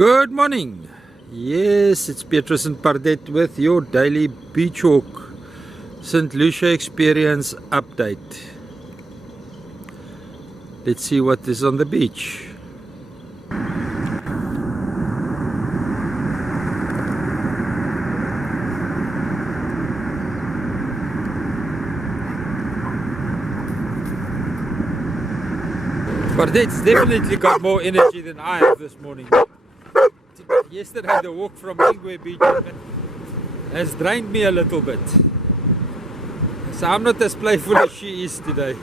Good morning. Yes, it's Petrus and Pardette with your daily beach walk. St. Lucia experience update. Let's see what is on the beach. Pardette's definitely got more energy than I have this morning. Yesterday the walk from Ingwe Beach has drained me a little bit. So I'm not as playful as she is today.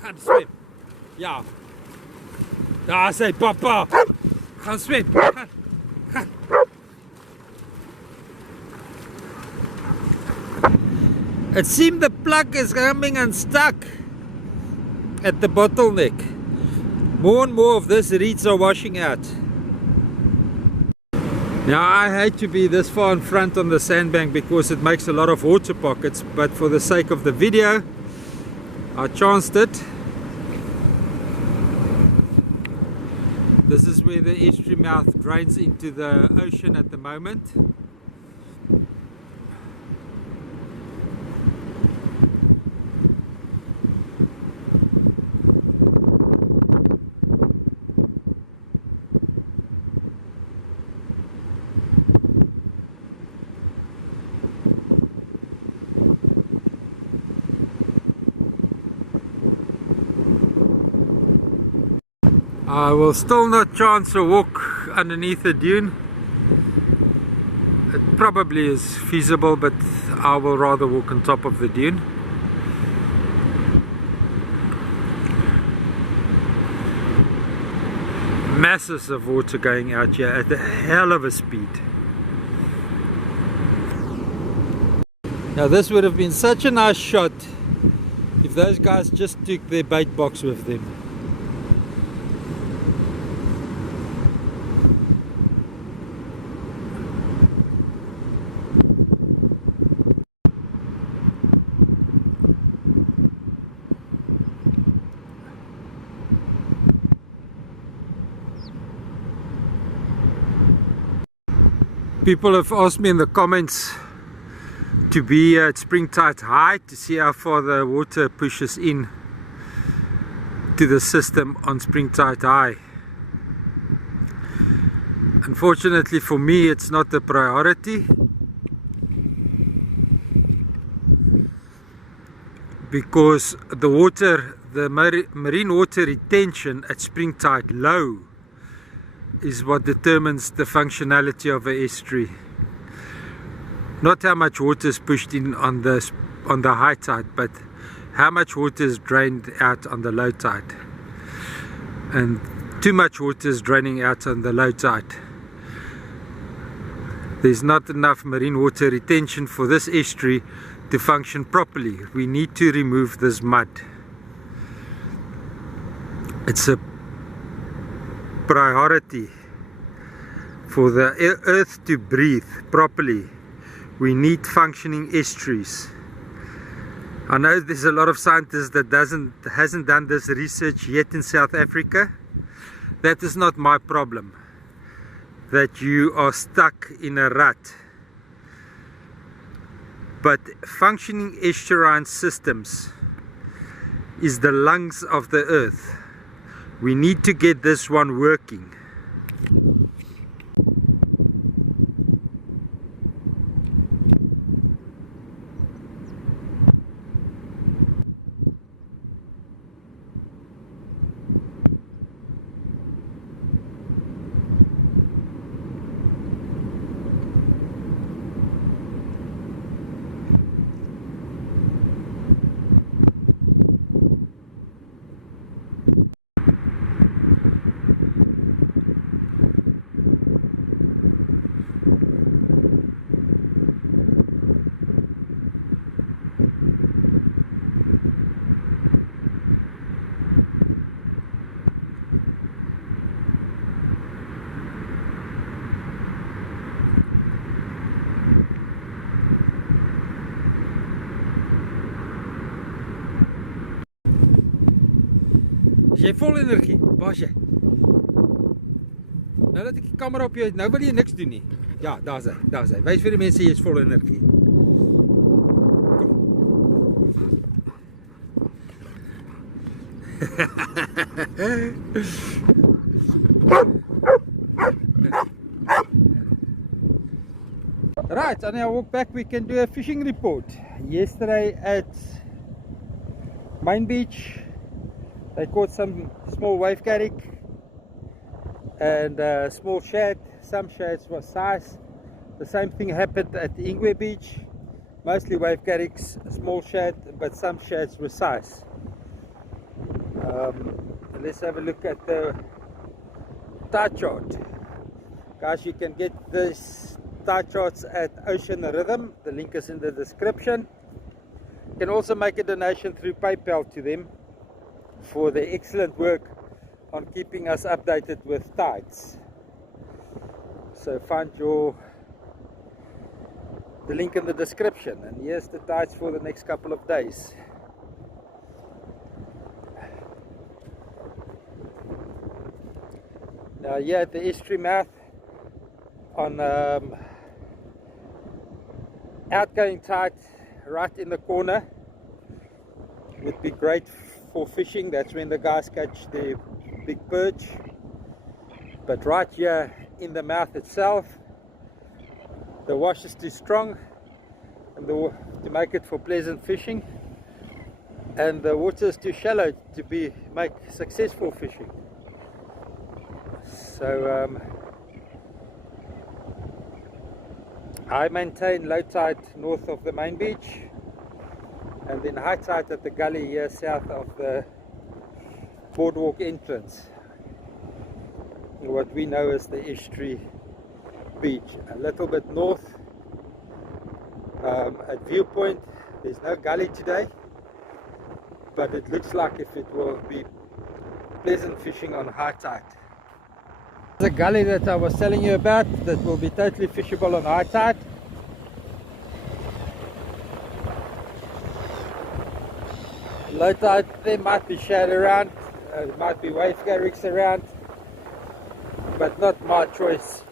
Gaan swem. Ja. Daar sê papa. Gaan swem. Gaan. It seemed the plug is coming unstuck at the bottleneck. More and more of these reeds are washing out. Now I hate to be this far in front on the sandbank because it makes a lot of water pockets, but for the sake of the video I chanced it. This is where the estuary mouth drains into the ocean at the moment. I will still not chance a walk underneath the dune. It probably is feasible, but I will rather walk on top of the dune. Masses of water going out here at a hell of a speed. Now this would have been such a nice shot if those guys just took their bait box with them. People have asked me in the comments to be at spring tide high to see how far the water pushes in to the system on spring tide high. Unfortunately for me it's not a priority because the marine water retention at spring tide low is what determines the functionality of an estuary. Not how much water is pushed in on the high tide, but how much water is drained out on the low tide. And too much water is draining out on the low tide. There's not enough marine water retention for this estuary to function properly. We need to remove this mud. It's a priority for the earth to breathe properly. We need functioning estuaries. I know there's a lot of scientists that hasn't done this research yet in South Africa. That is not my problem, that you are stuck in a rut. But functioning estuarine systems is the lungs of the earth. We need to get this one working. Is jy vol energie? Waar is jy? Nou dat ek die kamera op jou het, nou wil jy niks doen nie. Ja, daar is hy, daar is hy. Wys vir die mense jy is vol energie. Right, on our walk back we can do a fishing report. Yesterday at Main Beach they caught some small wave carrick and small shad. Some shads were size. The same thing happened at Ingwe Beach. Mostly wave carricks, small shad, but some shads were size. Let's have a look at the tide chart. Guys, you can get this tide charts at Ocean Rhythm. The link is in the description. You can also make a donation through PayPal to them for their excellent work on keeping us updated with tides. So find the link in the description, and here's the tides for the next couple of days. Now here at the estuary mouth on outgoing tide right in the corner would be great for fishing. That's when the guys catch the big perch. But right here in the mouth itself, the wash is too strong and to make it for pleasant fishing, and the water is too shallow to make successful fishing. So I maintain low tide north of the main beach, and then high tide at the gully here south of the boardwalk entrance, what we know as the estuary beach. A little bit north at Viewpoint there's no gully today, but it looks like if it will be pleasant fishing on high tide. The gully that I was telling you about that will be totally fishable on high tide. Low tide there might be shad around, there might be wave carricks around, but not my choice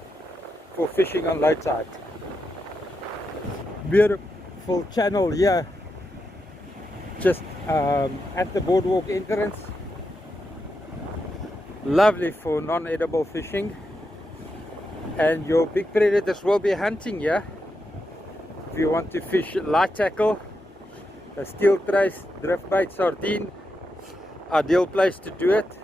for fishing on low tide. Beautiful channel here just at the boardwalk entrance. Lovely for non-edible fishing, and your big predators will be hunting here. If you want to fish light tackle, a steel trace, driftbait, sardine, ideal place to do it.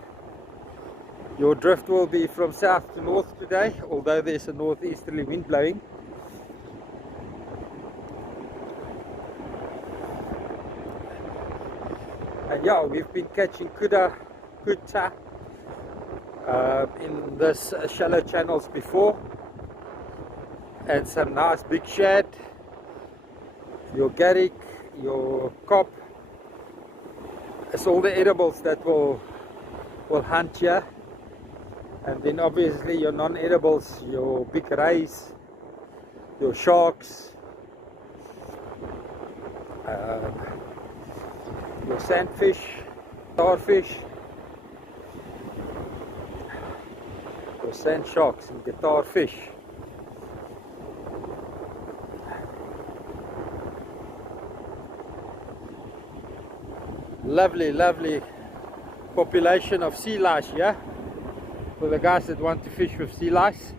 Your drift will be from south to north today, although there's a northeasterly wind blowing. And yeah, we've been catching kuta in this shallow channels before, and some nice big shad, your garrick, your cop. It's all the edibles that will hunt here, and then obviously your non-edibles, your big rays, your sharks, your sandfish, starfish, your sand sharks and guitar fish. Lovely, lovely population of sea lice here for the guys that want to fish with sea lice.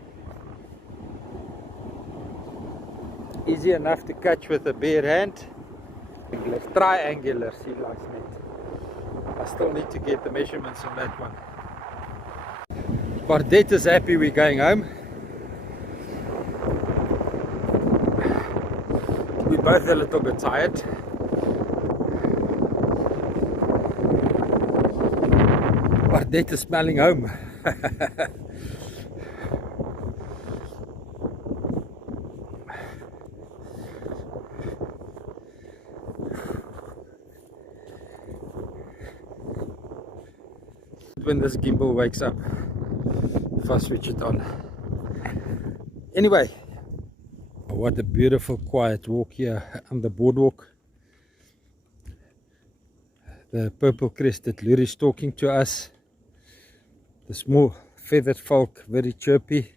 Easy enough to catch with a bare hand. Triangular sea lice net. I still need to get the measurements on that one. Pardette is happy we're going home. We're both a little bit tired. Pardette is smelling home. When this gimbal wakes up, if I switch it on. Anyway, what a beautiful quiet walk here on the boardwalk. The purple crested lory is talking to us. The small feathered folk, very chirpy.